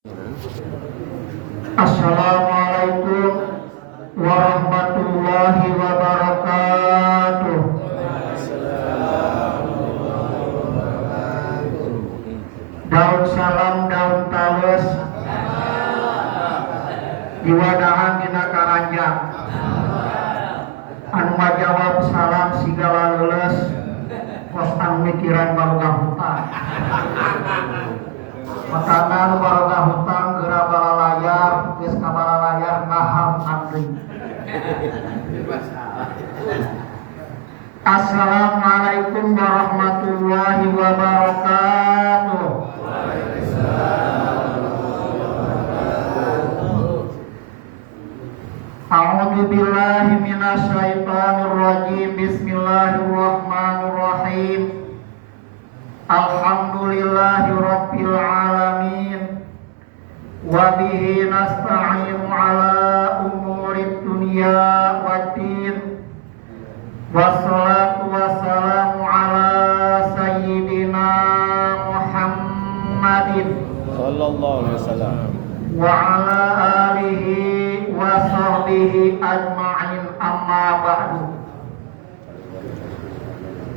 Assalamualaikum warahmatullahi wabarakatuh. Daun salam daun tales diwadahan dina karanjang. Anu ngajawab salam sigala leuleus kos anu mikiran barogah hutang. Makanan barogah hutang geura balalayar geus ka balalayar ngaham angling. Assalamualaikum warahmatullahi wabarakatuh. A'udzu billahi minasy syaithanir rajim. Bismillahirrahmanirrahim. Alhamdulillahi rabbil alamin. Wa bihi nasta'inu ala umurid dunya waddin. Wassalatu wassalamu ala sayyidina Muhammadin sallallahu alaihi wasallam wa ala alihi wa sahbihi ajma'in, amma ba'du.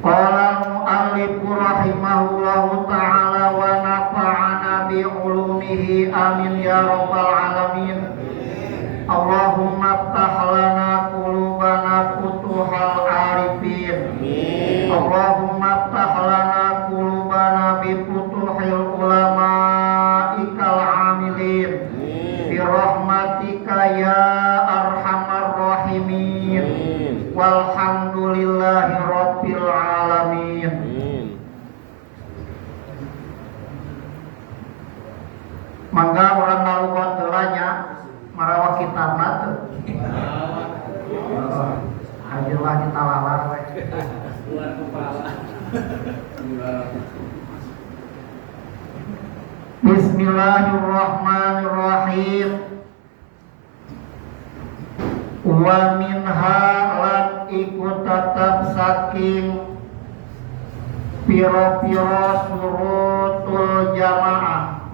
Qala mu'allifu rahimahullahu ta'ala wa nafa'ana bi ulumihi amin ya rabbal alamin. Allahumma iftah lana qulubana futuhal arifin. Allahumma iftah lana qulubana bi futuhil ulama'ikal amilin. Bi rahmatika ya arhamar rahimin. Walhamdulillahi rabbil alamin. Mangga urang ngalugot heulanya marawa kitabna teu. Hajeullah ditalalar we. Luar kepala. Bismillahirrahmanirrahim. Wa minha lan iku tetep saking piro-piro surutul jamaah.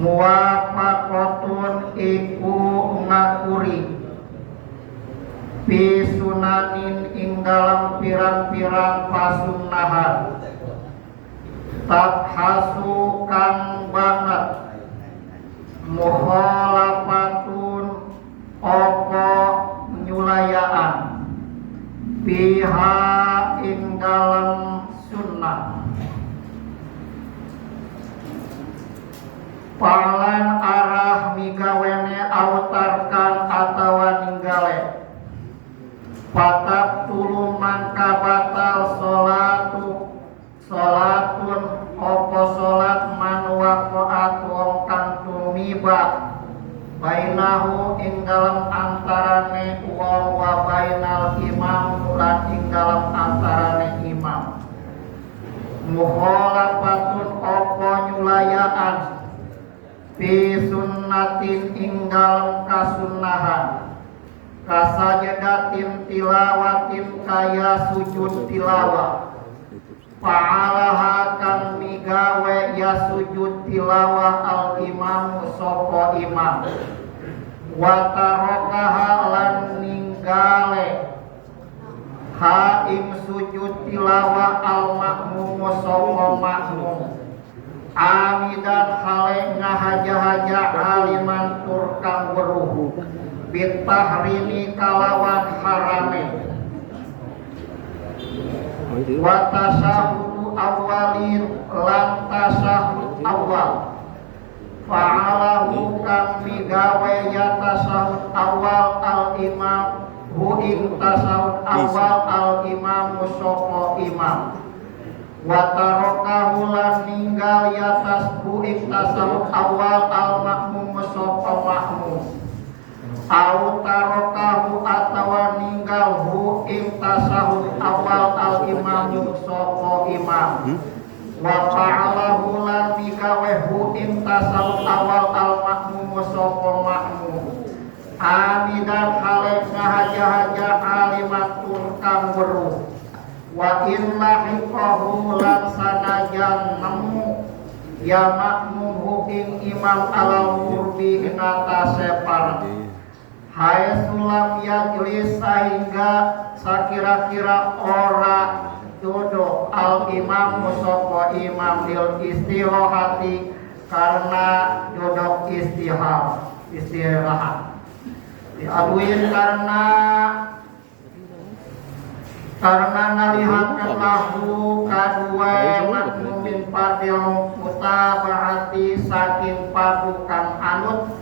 Muwafaqatun iku ngakuri pisunanin ing dalam pirang-pirang pasunnahan. Tabhasu kang banget mukhalafatun opo nyulayaan biha ing dalam sunnah. Palan arah migawene autarkan atawa ninggale. Patab tulu mangka batal solatun opo solat man waqa'at wong kang tumiba bainahu ing dalam antarane wong wa bainal imam lan ing dalam antarane imam. Mukhalafatun opo nyulayaan fi sunnatin ing dalam kasunnahan. Kasajadatin tilawatin kaya sujud tilawah. Fa'alaha kang migawe ya sujud tilawah al imamu sopo imam. Wa tarokaha lan ninggale ha ing sujud tilawah al makmumu sopo makmum. Amidan hale ngahaja-haja aliman turkang weruh bitahrimi kalawan harame. Wa tasyahudu awalin lan tasyahud awal. Fa'alahu kang migawe ya tasyahud awal al imam hu ing tasyahud awal al imam sopo imam. Wa tarokahu lan ninggal ya tasbu ing tasyahud awal al makmum sopo makmum. Au tarokahu atawa ninggal hu ing tasyahud awal al imamu sopo imam. Wa fa'alahu lan migawe hu ing tasyahud awal al makmum sopo makmum. Amidan hale ngahaja-haja alimatun kang weruh. Wa in lahiqahu lan sanajan nemu ya makmum ing imam alal murbi inata separ hai sulam yajlis sehingga sakira-kira ora duduk al imam musopo imam lil istirahati karena duduk istirahat diaduin karena ngalihatkan lahu kadua makmumin padil mutaba'ati saking padukan anut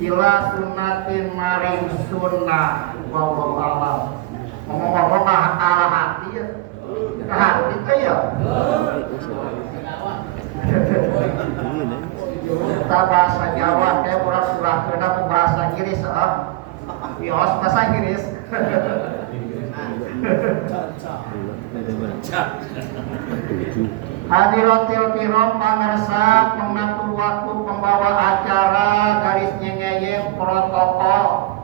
ila sunnatin maring sunnah wallahu a'lam. Ngomong-ngomong ala hati ya. Hati itu ya. Kita bahasa Jawa kayak pura-pura kena bahasa Inggris Yos bahasa Inggris. Hadiratil kiram pangarsa pengatur waktu pembawa acara garis nyengeyeng protokol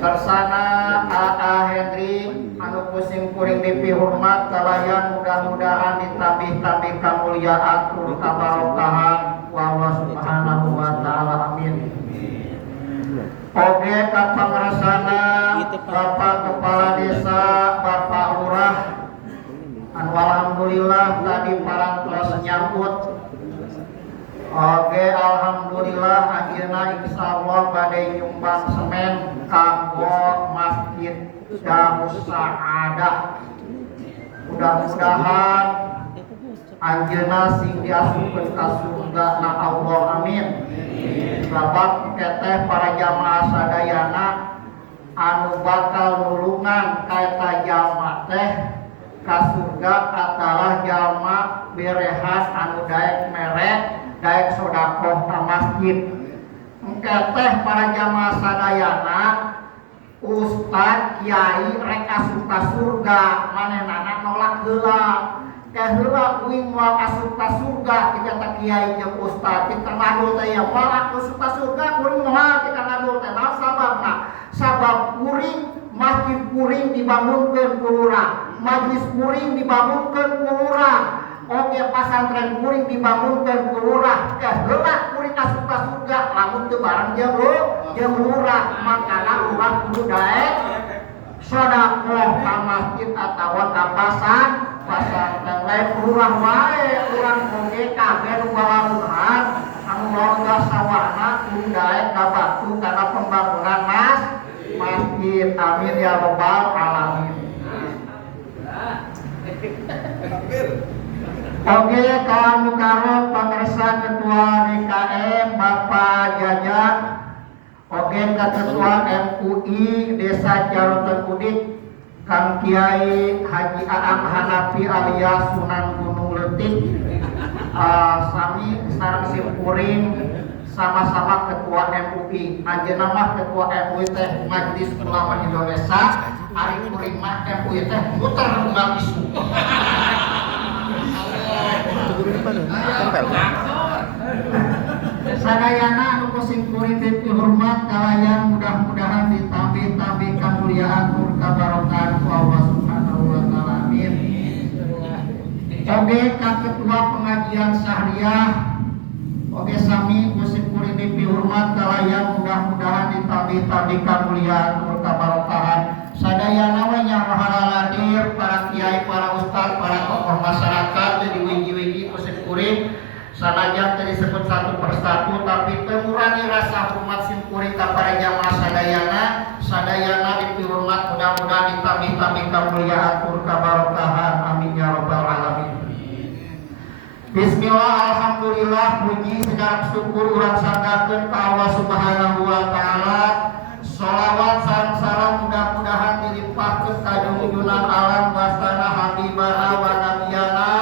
Tersana A.A. Hendri anu pusing kuring dipihormat kalayan mudah-mudahan ditabih-tabih kamuliaan tur kabarokahan wa Allah subhanahu wa ta'ala amin. Oge ka pangrasana Bapak Kepala Desa Bapak Lurah anu alhamdulillah tadi parantos nyambut. Oke, alhamdulillah akhirnya insyaallah badai nyumbang semen kanggo Masjid Darus Saadah. Mudah-mudahan anjeunna sing diasukeun ka surga na Allah amin. Sabab keteh para jamaah sadayana anu bakal nulungan kaeta jalma teh ka surga adalah jalma berehan anu daek merek daek sodakoh ka masjid. Engke teh para jamaah sadayana ustad kiai rek asup ka surga manehna nolak heula. Kahula uing moal asup ka surga kita tak kiai jeung ustad kita ngadul teh ya moal asup ka surga kuring moal kita ngadul teh naon sababna? Sabab kuring masjid kuring dibangunkeun ku lurah, majlis kuring dibangunkeun ku lurah, oge pasantren kuring dibangunkeun ku lurah. Kahula kuring asup ka surga lamun teu bareng jeung lurah, makana urang kudu daek sedekah ka masjid atawa ka pasantren lain urang wae urang oge kabeh nu balauhan anu warga sawarna kudu daek ka batu kana pembangunan masjid. Amin ya rabbal alamin. Oke, kawan mukarrab pangarsa ketua DKM Bapak Jaja. Oke, ketua MUI Desa Jaroten Udik Kang Kiai Haji Aam Hanafi alias Sunan Gunung Leutik. Sami sareng simpuring sama-sama ketua MUI. Anjeunna mah ketua MUI teh Majelis Ulama Indonesia, ari kuring mah MUI teh muter unggal isu. Sadayana anu kusing kuring dipihormat kalayan mudah-mudahan ditambi-tambi kamuliaan tur kabarokahan ku Allah subhanahu wa ta'ala amin. Oge ka ketua pengajian sahriyah oge sami kusing kuring dipihormat kalayan mudah-mudahan ditambi-tambi kamuliaan tur kabarokahan sadayana we nyarohala ladir para kiai para ustaz para tokoh masyarakat jadi wiji-wiji kusing kuring sanajan tadi disebut satu persatu tapi mengurangi rasa hormat simkuring ka para jamaah sadayana dipihormat mudah-mudahan ditambi-tambi kamuliaan tur kabarokahan amin ya rabbal alamin. Bismillah alhamdulillah puji sejarah syukur urang sanggakeun ka Allah subhanahu wa ta'ala. Sholawat salam mudah-mudahan dilimpahkeun ka junjungan alam wasana habibana wa nabiyana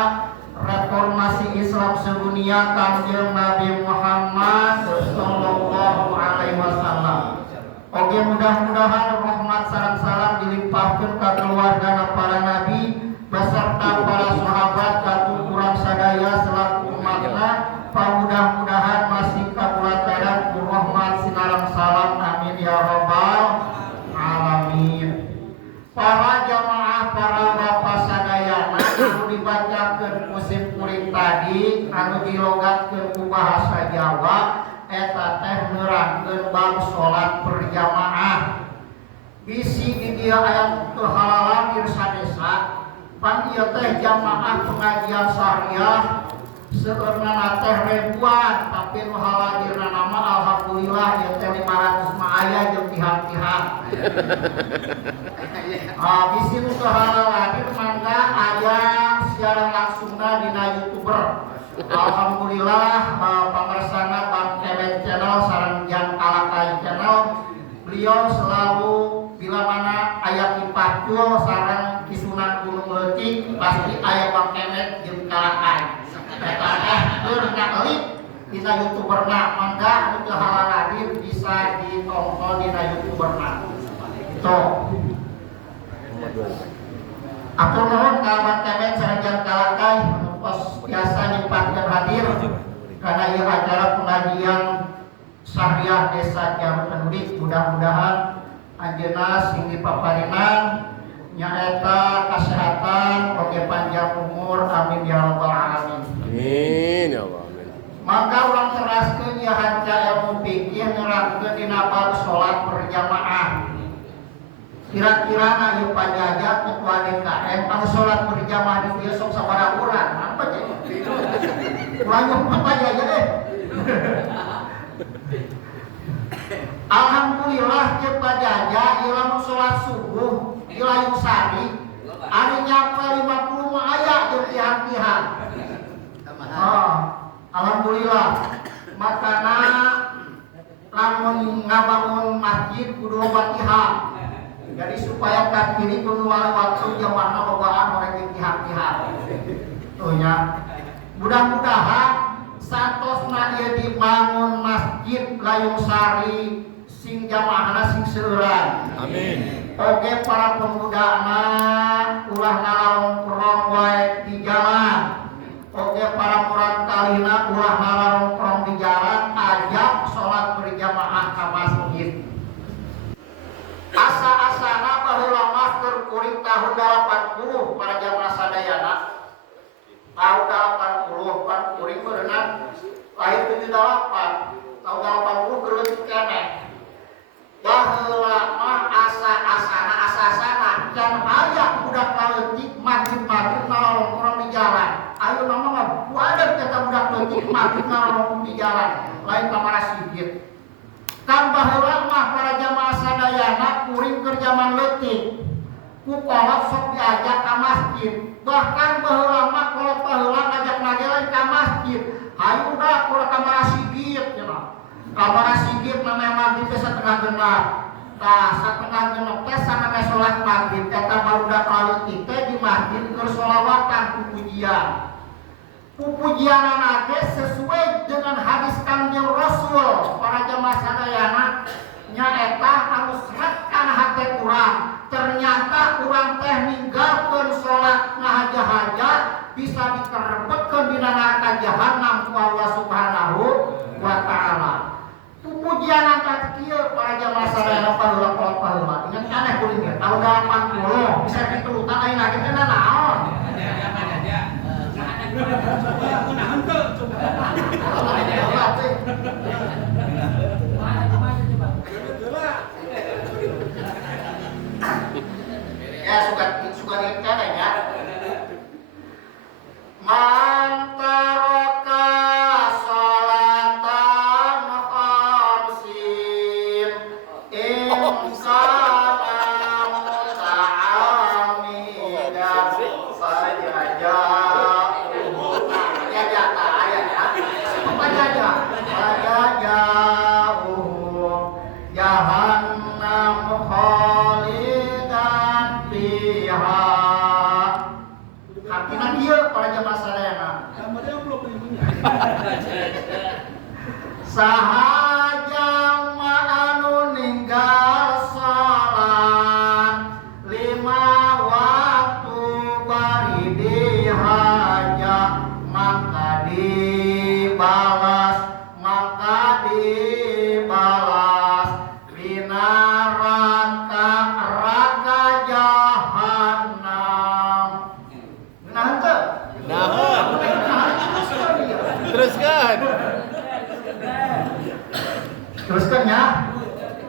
reformasi Islam sedunia Kanjeng Nabi Muhammad sallallahu alaihi wasallam. Oke, mudah-mudahan rahmat salam dilimpahkeun ka keluarga para nabi beserta para sahabat katuturan sadaya selaku umatna. Mudah-mudahan masih kabulataran ku rahmat sinaram salam amin ya rabbal alamin. Para jamaah para bapak sadayana anu dibacakeun musim kuring tadi anu dilogatkeun ku bahasa Jawa eta teh nerangkeun bab salat berjamaah. Bisi di dia ayat kehalalan irsa desa pan ieu teh jamaah pengajian syariah seueurna teh ribuan tapi nu haladirna nama alhamdulillah ieu teh 500 mah aya jeung pihak-pihak. Bisi nu kehalalan mangga aya siaran langsungna dina YouTuber. Alhamdulillah pamarsana Bang Kemet Channel sareng Jan Kalakai Channel beliau selalu bila mana aya Kipacul sareng Kisunan Gunung Leutik pasti aya Bang Kemet jeung Kalakai eta teh keur ngaeulik dina YouTuberna mangga anu teu halaladir bisa ditonton dina YouTuberna gitu. Atur nuhun ka Bang Kemet sareng Jan Kalakai pos biasa nyempatkeun hadir karena ieu acara pengajian syariah Desa Jarut Hendik. Mudah-mudahan anjeunna sing dipaparinan nyaeta kasehatan oge panjang umur amin ya rabbal alamin. Amin ya Allah. Amin. Maka urang teraskeun nya hanca ilmu fikih nerangkeun dina bab salat berjamaah. Kira-kira na ieu panjajak ketua DKM anu salat berjamaah di dieu sok sabaraha urang apa teh? Urang apa aja Alhamdulillah ke panjajak ieu lamun salat subuh di Layung Sari anu nyampe 50 mah aya jeung pihak-pihak. Alhamdulillah. Makana lamun ngabangun masjid kudu loba pihak. Jadi supaya kan kiri kudu waktu jamaahna logaan orang pihak-pihak. Tuh nya. Mudah-mudahan santosna ieu dibangun masjid Layung Sari sing jamaahna sing seueuran. Amin. Oke para pemudana ulah ngarongkrong wae di jalan. Oke para murantalina ulah ngarongkrong di jalan ajak salat berjamaah ka masjid. Asa-asana baheula mah keur kuring tahun 80 para jamaah sadayana. Tahun 80 pan kuring berenang lahir 78. Tahun 80 keur leutik keneh. Baheula mah asa-asana can aya budak leutik maghrib-maghrib ngarongkrong di jalan. Ayeuna mah buadeuk eta budak leutik maghrib ngarongkrong di jalan, lain kamana sigit. Kan baheula mah para jamaah sadayana kuring keur jaman leutik. Ku kolot sok diajak ka masjid. Bahkan baheula mah kolot baheula ngajak nagelain ka masjid. Hayu da kudu kamana sigit cenah. Kamana sigit namanya maghrib teh satengah genep. Tah satengah genep teh sanana salat maghrib eta barudak leutik teh di masjid keur sholawatan pujian. Pujianana ge sesuai dengan hadis Kangjeng Rasul para jamaah sadayana nyaeta anu sret kana hate urang. Ternyata urang teh ninggalkeun salat ngahaja-haja bisa dikerebetkeun dina neraka jahanam ku Allah Subhanahu wa taala. Pujianan teh kieu para jamaah sadayana paheula paheula. Ingat aneh kuring ge tahun 80 bisa ditulutan ayeuna ge teh naon? Ya suka diingat ya. Mantaraka sholatan khamsin insana muta'amidan fajaja. Jahannam khalidan fiha. Hakinan ieu para jamaah sadayana. Sahaja anu ninggal salat 5 waktu bari dihaja maka dibalas dina neraka jahanam. Nah, teruskan. Teruskan ya.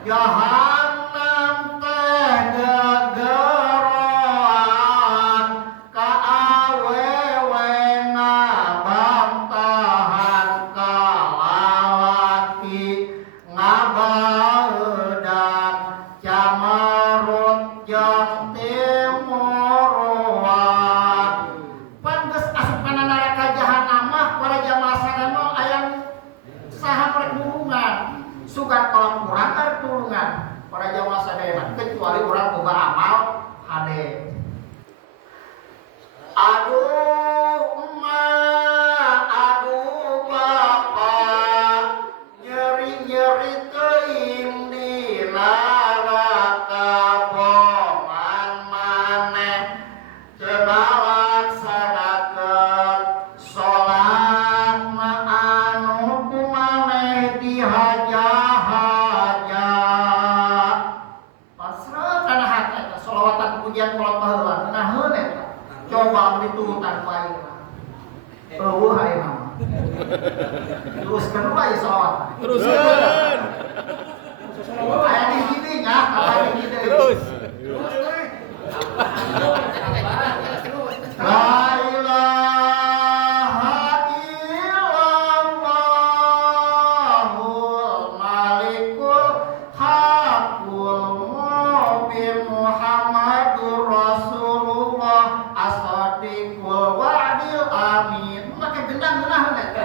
Jahannam teh gegeroan ka awewena bantahan kalalaki ngabaeudan camarut jeung timuruan. Pan geus asupna neraka jahanam mah para jamaah sadaya aya saha rek nulungan. Sugan kalau kurang kan tulungan para jamaah sadaya kecuali orang boga amal hade. Aduh emak, aduh bapak, nyeri-nyeri teuing di neraka boman maneh teu ngalaksanakeun salat ma anu kumaneh dihaja. Pujian kolot baheula naheun eta coba diturutan ku ayeuna eueuh ayeuna mah teruskeun wae salawat Teruskan. aya di hidi nya aya di hidi Terus. la ilaha illallahul malikul haqqul mubin Muhammadur Rasulullah as-sadiqul wa'dil amin. Make gendang geunaheun eta.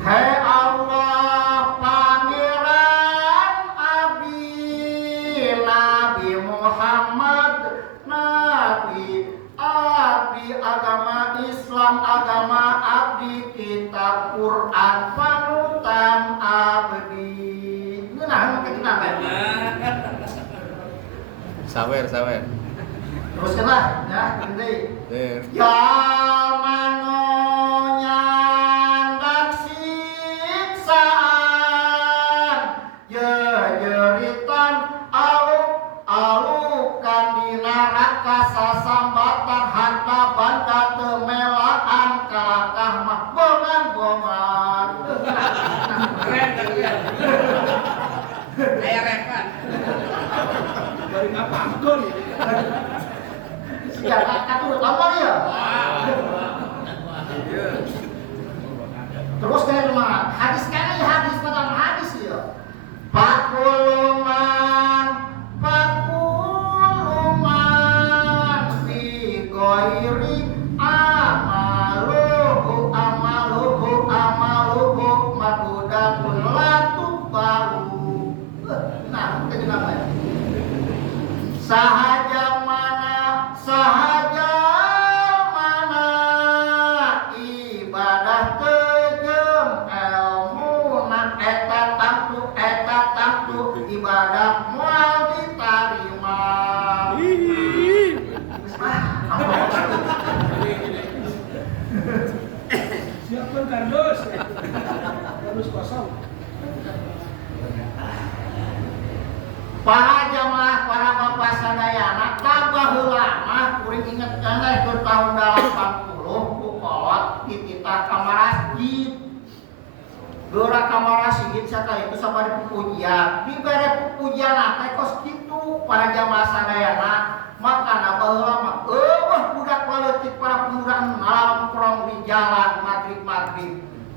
Hai Allah pangeran abdi Nabi Muhammad Nabi abdi agama Islam agama abdi kitab Quran panutan abdi. Ngeunah make gendang Sawer. teruskanlah ya gede. Ya manonyandak siksaan jeritan aluk-alukan di neraka sasambatan harta banda temelaan kalakah mah bongan-bongan. Keren. Kayak repan. Bari ngapangkeun. Sia katur tambah ya. Terus kan mah hadis kana ya hadis pada hadis ya. Pakuluman fi ghairi amaluhu mabudatun latu baru. Nah, kita juga apa ya? Sahaja mana ibadah tejem ilmu na eta tamtu ibadah moal ditarima. Siapkan kardus. Kardus kosong. Para jamaah, para bapak sadayana, kabaheula mah kuring inget kana keur tahun 80 ku kolot dititah ka masjid. Geura ka masjid sakali itu sabari pujian. Dibere pujian teh kos kitu para jamaah sadayana, maka baheula mah eueuh budak waleutik para pemuda ngalam krong di jalan magrib.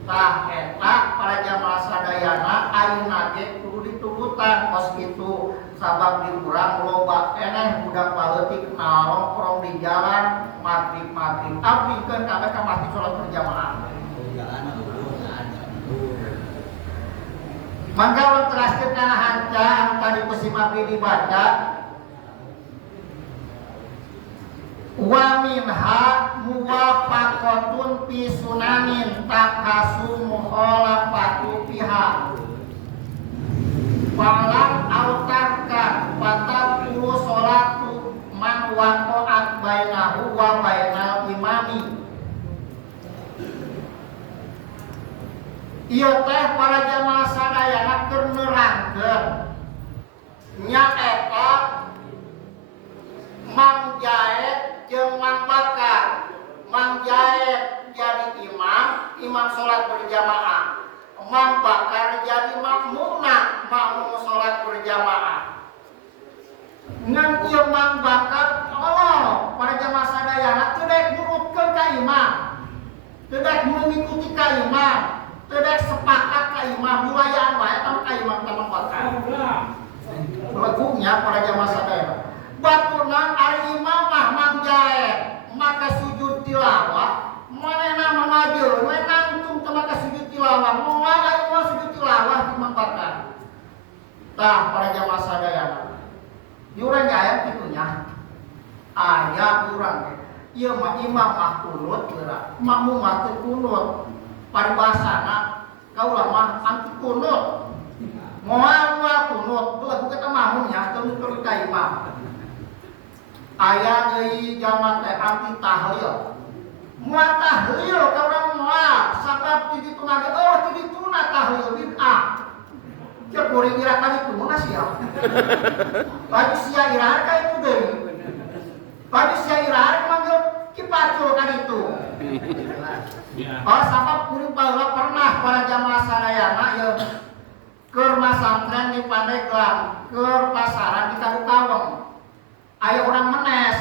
Tah eta para jamaah sadayana ayeuna ge kudu diturutan kos kitu sabab di urang loba eneh budak paleutik nongkrong di jalan magrib abdikeun kabeh ka masjid salat berjamaah. Mangga urang teraskeun kana hanca anu tadi musim abdi dibaca wa minha muwafaqatun fi sunanin takasu mukhalafatu fiha falam autarkan fatabulu sholatu man waqa'at bainahu wa bainal imami. Ieu teh para jamaah sadayana keur nerangkeun nyaeta Mang Jaed jeung Mang Bakar. Mang Jaed salat berjamaah. Mang bakar jadi makmumna makmum salat berjamaah. Ngan ieu mang bakar Allah para jamaah sadayana teu daek nurutkeun ka imam. Teu daek mengikuti ka imam. Teu daek sepakat ka imam, mulayaan wae tam ka imam tamang bakar. Legungnya para jamaah sadayana. Batunan ari imam mah mang jae maka sujud tilawah manehna mamajeun we nangtung teu maka sujud tilawah moal aya moal sujud tilawah di Mang Bakar. Tah para jamaah sadayana urang ge aya kitunya aya urang ge ieu mah imam mah kunut geura makmum mah teu kunut paribasana kaula mah anti kunut moal kunut beuleuh kita makmumnya teu nutur ka imam. Aya deui jaman teh anti tahlil. Moal tahlil ka urang moal sabab di ditu ngage oh di dituna tahlil bid'ah. Cek kuring ira ka ditu mah sia. Baju sia ira ka itu deui. Baju sia ira manggil kipacul ka ditu. Oh sabab kuring baheula pernah para jamaah sadayana ieu keur masantren di Pandeglang, keur pasaran di Kadukaweng. Aya urang menes,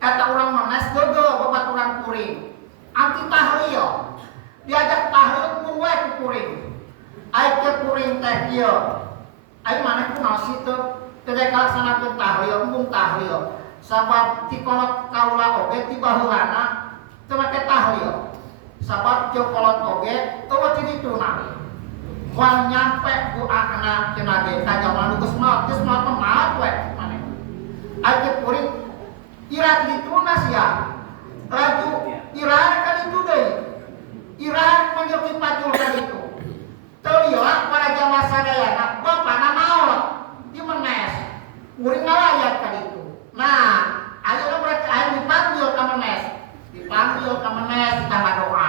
eta urang menes geugeuh babaturan kuring, anti tahlil, diajak tahlil mun wae ku kuring. Ai teh kuring teh kieu, ai maneh kunaon sih teu daek ngalaksanakeun tahlil, embung tahlil. Sabab ti kolot kaula oge ti baheulana teu make tahlil. Sabab jeung kolot oge teu ti dituna. Moal nyampe ku akna cenah ge ka jaman geus maot mah maot we. Ake kuring ira dituna sia laju ira kan itu deui ira manggil kipacul kan itu teu ieu para jamaah sadayana bapana maot di menes kuring ngalayat kan itu nah ayeuna berarti aya dipanggil ka menes kita ngadoa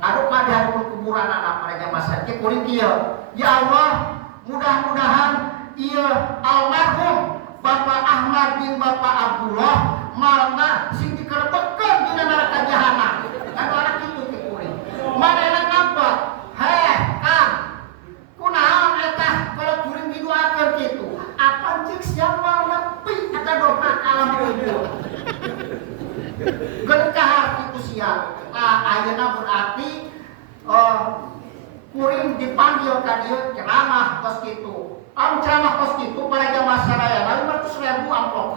di hareup kuburan anak para jamaah sadayana kuring kieu ya Allah mudah-mudahan ieu almarhum Bapak Ahmad bin Bapak Abdullah malna sing dikerebekeun dina neraka jahanam. Kan orang kitu teh kuring. Manehna ngambek, "Heh, Kang. Kunaon eta kalau kuring diduakeun kitu? Apa cik siang moal nepi eta doa kalam itu." Geukah kitu sia. Nah, ayeuna berarti kuring dipanggil ka dieu ceramah kos kitu. Ceramah kos gitu para jamaah sadayana 500.000 amplop.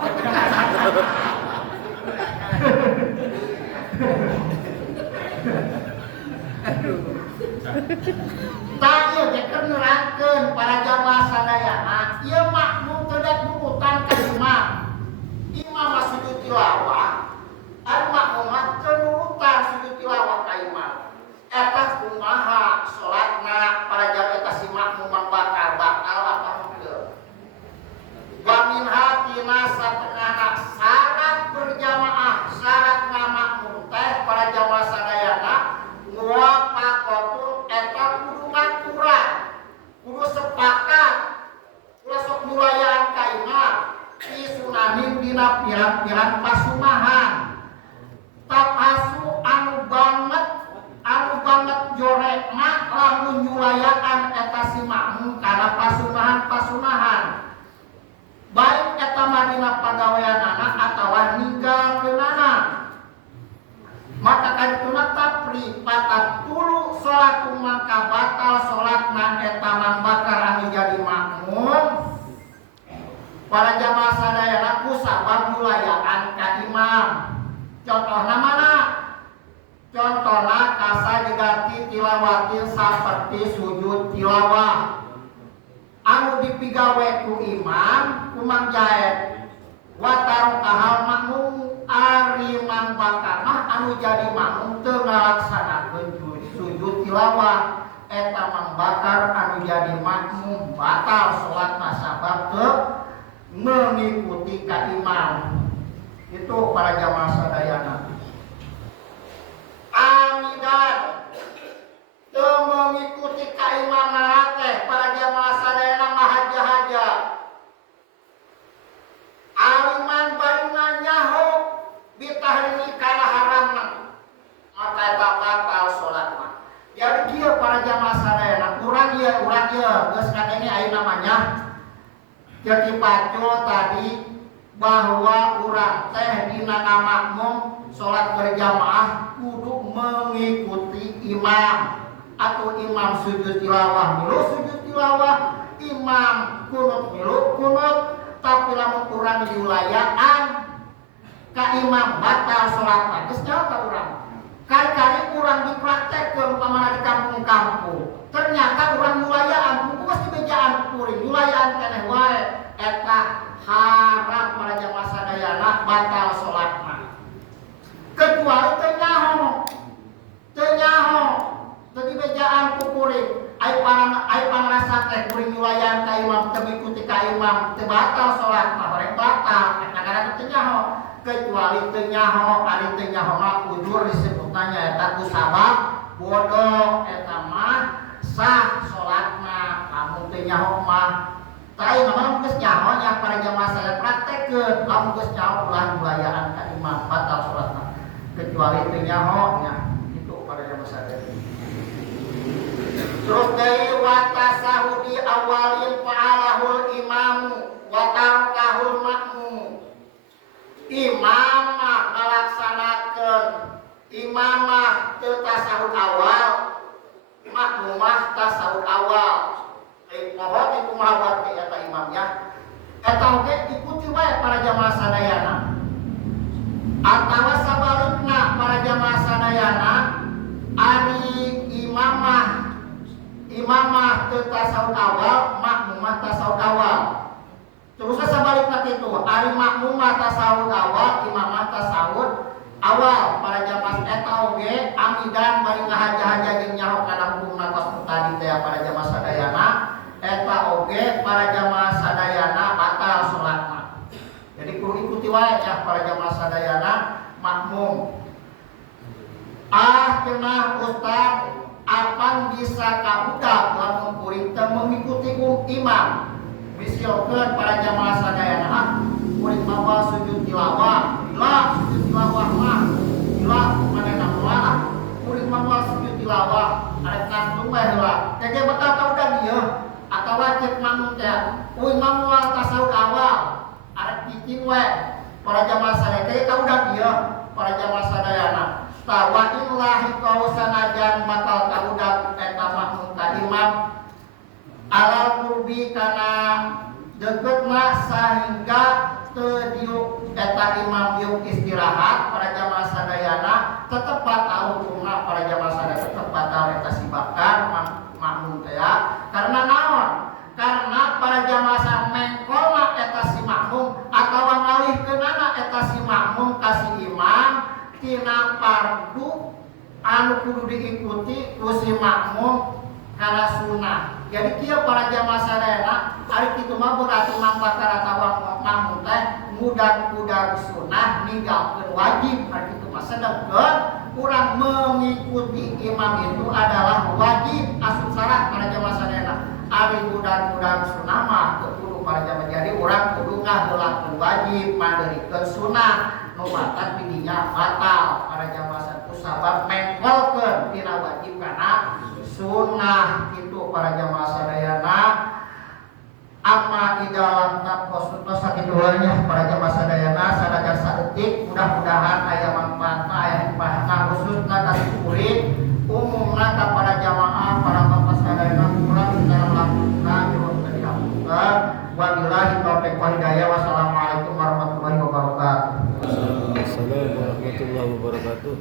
Tadi keur nerangkeun para jamaah sadayana, ieu makmum teu daek nurutan ka imam. Imam mah sujud tilawah, ari makmum mah teu nurutan sujud tilawah ka imam. Eta kumaha salatna para jamaah eta si makmum Mang Bakar batal apa henteu. Wa min hatina satengahna syarat berjamaah, syarat ngamakmum teh para jamaah sadayana muwafaqatun eta kudu ngaturan, kudu sepakat, kudu sok mulayaan ka imam fi sunanin dina pirang-pirang pasunahan. Tapasu anu banget jorekna lamun nyulayaan eta si makmum kana pasunahan baik eta madina pagaweanana atawa ninggalkeunana maka kadituna tapri patat tulu salat maka batal salatna eta Mang Bakar anu jadi makmum para jamaah sadayana ku sabab nyulayaan ka imam. Contohna mana? Contohna kasajegati tilawati saperti sujud tilawah anu dipigawe ku imam kumang jaet watar kahal makmum ari Mang Bakar mah anu jadi makmum teu ngalaksanakeun sujud tilawah eta Mang Bakar anu jadi makmum batal salatna sabab teu mengikuti ka imam. Itu para jamaah sadayana. Amidan teu mengikuti ka imam teh para jamaah sadayana mahaja-haja. Aliman baina nyaho bitahrimi kana haramna. Maka eta batal salatna. bacol tadi bahwa urang teh dina ngamakmum salat berjamaah kudu mengikuti imam atau imam sujud tilawah milu sujud tilawah, imam kunut milu kunut. Tapi lamun urang diulayaan ka imam batal salat geus nyaho ka urang. Kali-kali urang dipraktekkeun umpamana di kampung-kampung. Ternyata urang diulayaan kudu di bejaan kuring diulayaan keneh wae eta haram para jamaah sadayana batal salatna. Kecuali teu nyaho teu bejaan ku kuring ai pangrasa teh kuring diulayaan ka imam teu mengikuti ka imam teu batal salatna bareng batal eta gara teu nyaho. Kecuali teu nyaho ari teu nyaho mah ujur disebutna nyaeta ku sabab bodoh eta mah sah salatna. Lamun teu nyaho mah tai namanya geus nyaho nya para jamaah saya praktekkeun lamun geus nyaho ulah diulayaan ka imam batal salatna. Kecuali teu nyaho nya itu para jamaah saya. Terus deui wa tasahudi awalin fa'alahul imamu wa tarkahul makmum. Imam mah ngalaksanakeun imam mah teu tasahud awal, makmum mah tasahud awal. Pohon itu mahabat eta imamnya eta oge ikuti wae para jamaah sadayana atawa sabalikna para jamaah sadayana ari imamah teu tasawuf awal makmum mah tasawuf awal. Terus sabalikna kitu ari makmum mah tasawuf awal imamah tasawuf awal. Para jamaah eta oge amidan bari ngahaja-haja jeung nyaho kana hukumna kos tadi teh para jamaah sadayana eta oge para jamaah sadayana batal salatna. Jadi kudu ikuti wae ya para jamaah sadayana makmum. Cenah ustaz apan bisa kabudak lamun kuring teu mengikuti imam. Misalkeun para jamaah sadayana kuring mah sujud tilawah, bila sujud tilawah mah bila manehna mah kuring mah sujud tilawah arek ngantung bae heula. Kege bakal kaudah dieu atawa cek makmum teh uing mamua tasawuf awal arek cicing we para jamaah sadayana teh kaudah dieu para jamaah sadayana tawa illahi kausanajan bakal kaudah eta makmum ka imam alal qurbi kana deketna sahingga teu diuk eta imam diuk istirahat para jamaah sadayana tetep batal hukumna para jamaah sadayana tetep batal eta sibakan makmum teh karena naon? Karena para jamaah mengkolna eta si makmum atawa ngalihkeunana eta si makmum ka si imam tina fardu anu kudu diikuti ku si makmum kana sunah. Jadi kieu para jamaah sadayana ari kitu mah berarti mambakar atawa makmum teh mudag-mudag sunah ninggalkeun wajib. Ari kitu mah sedengkeun urang mengikuti imam itu adalah wajib asup syarat para jamaah sadayana. Ari mudag-mudag sunah mah teu kudu para jamaah. Jadi urang kudu ngaheulakeun wajib mandeurikeun sunah nu batal pidinya batal para jamaah satu sabab mengkolkeun tina wajib kana sunah. Itu para jamaah sadayana amma di dalam tapos sakiduanya para jamaah sadayana sadajar saeutik mudah-mudahan aya manfaatna aya hikmahna khususna ka kuring umumna ka para jamaah para bapak sadayana kurang dalam lakukan nyuhun teu dihapunten. Wabillahi taufiq wal hidayah. Wassalamualaikum warahmatullahi wabarakatuh. Assalamualaikum warahmatullahi wabarakatuh.